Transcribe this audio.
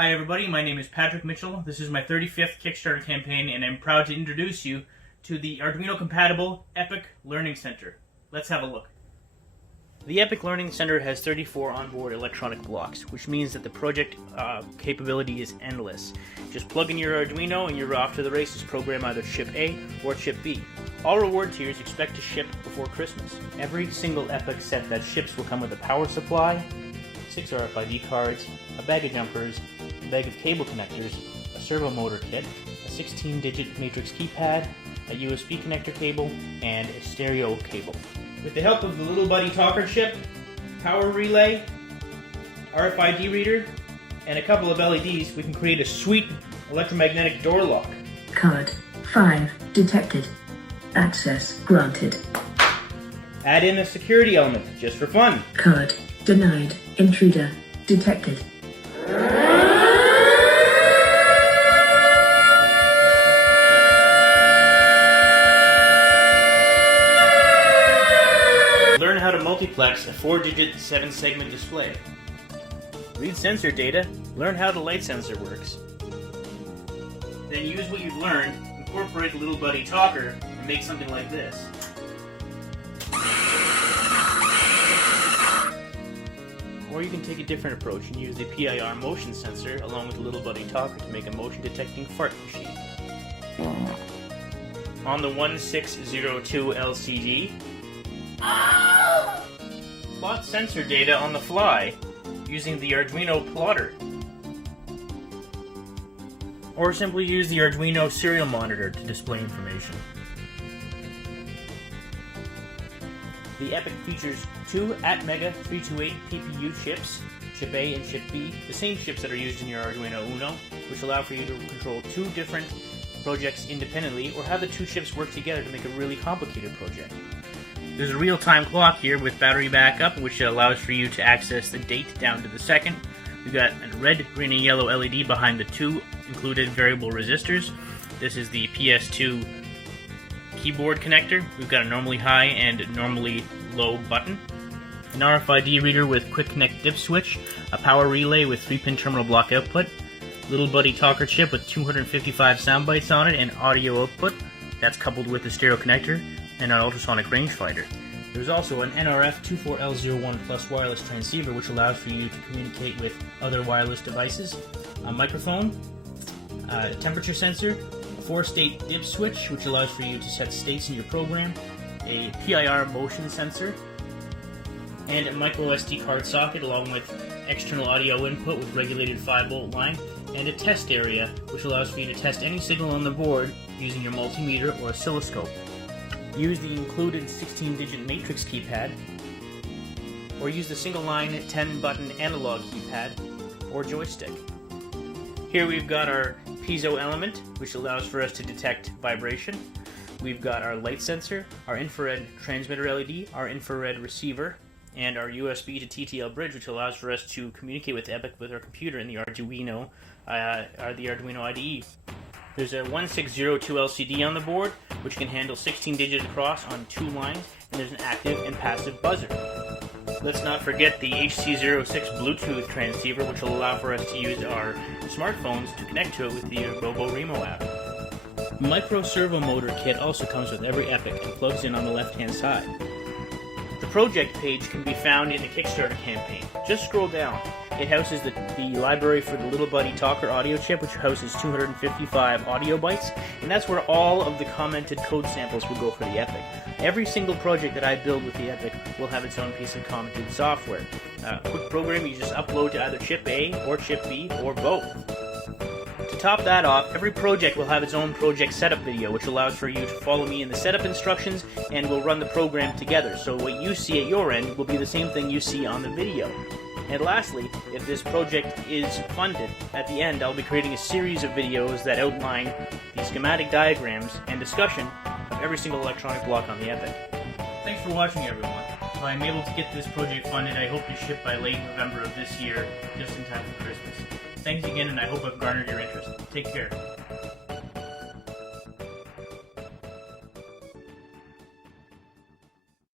Hi everybody, my name is Patrick Mitchell. This is my 35th Kickstarter campaign and I'm proud to introduce you to the Arduino compatible EPOCH Learning Center. Let's have a look. The EPOCH Learning Center has 34 onboard electronic blocks, which means that the project capability is endless. Just plug in your Arduino and you're off to the races. Program either chip A or chip B. All reward tiers expect to ship before Christmas. Every single EPOCH set that ships will come with a power supply, 6 RFID cards, a bag of jumpers, a bag of cable connectors, a servo motor kit, a 16-digit matrix keypad, a USB connector cable, and a stereo cable. With the help of the Little Buddy Talker chip, power relay, RFID reader, and a couple of LEDs, we can create a sweet electromagnetic door lock. Card 5 detected. Access granted. Add in a security element, just for fun. Card denied. Intruder detected. Learn how to multiplex a 4-digit 7-segment display. Read sensor data, learn how the light sensor works. Then use what you've learned, incorporate the Little Buddy Talker, and make something like this. Or you can take a different approach and use the PIR motion sensor along with the Little Buddy Talker to make a motion detecting fart machine. On the 1602 LCD, plot sensor data on the fly using the Arduino plotter. Or simply use the Arduino serial monitor to display information. The EPOCH features 2 ATMEGA328 PPU chips, chip A and chip B, the same chips that are used in your Arduino Uno, which allow for you to control 2 different projects independently or have the 2 chips work together to make a really complicated project. There's a real-time clock here with battery backup, which allows for you to access the date down to the second. We've got a red, green, and yellow LED behind the 2 included variable resistors. This is the PS2 keyboard connector. We've got a normally high and normally low button. An RFID reader with quick connect dip switch, a power relay with 3-pin terminal block output, Little Buddy Talker chip with 255 sound bytes on it and audio output. That's coupled with a stereo connector and an ultrasonic rangefinder. There's also an NRF24L01 Plus wireless transceiver which allows for you to communicate with other wireless devices, a microphone, a temperature sensor, a 4-state dip switch which allows for you to set states in your program, a PIR motion sensor, and a micro SD card socket along with external audio input with regulated 5-volt line, and a test area which allows for you to test any signal on the board using your multimeter or oscilloscope. Use the included 16-digit matrix keypad, or use the single-line 10-button analog keypad or joystick. Here we've got our piezo element, which allows for us to detect vibration. We've got our light sensor, our infrared transmitter LED, our infrared receiver, and our USB to TTL bridge, which allows for us to communicate with EPOCH with our computer in the Arduino IDE. There's a 1602 LCD on the board, which can handle 16 digits across on 2 lines, and there's an active and passive buzzer. Let's not forget the HC06 Bluetooth transceiver, which will allow for us to use our smartphones to connect to it with the RoboRemo app. The micro servo motor kit also comes with every EPOCH and plugs in on the left-hand side. The project page can be found in the Kickstarter campaign. Just scroll down. It houses the library for the Little Buddy Talker audio chip, which houses 255 audio bytes, and that's where all of the commented code samples will go for the EPOCH. Every single project that I build with the EPOCH will have its own piece of commented software. Quick program you just upload to either chip A or chip B or both. To top that off, every project will have its own project setup video, which allows for you to follow me in the setup instructions, and we'll run the program together. So what you see at your end will be the same thing you see on the video. And lastly, if this project is funded, at the end I'll be creating a series of videos that outline the schematic diagrams and discussion of every single electronic block on the EPOCH. Thanks for watching, everyone. If I'm able to get this project funded, I hope to ship by late November of this year, just in time for Christmas. Thanks again, and I hope I've garnered your interest. Take care.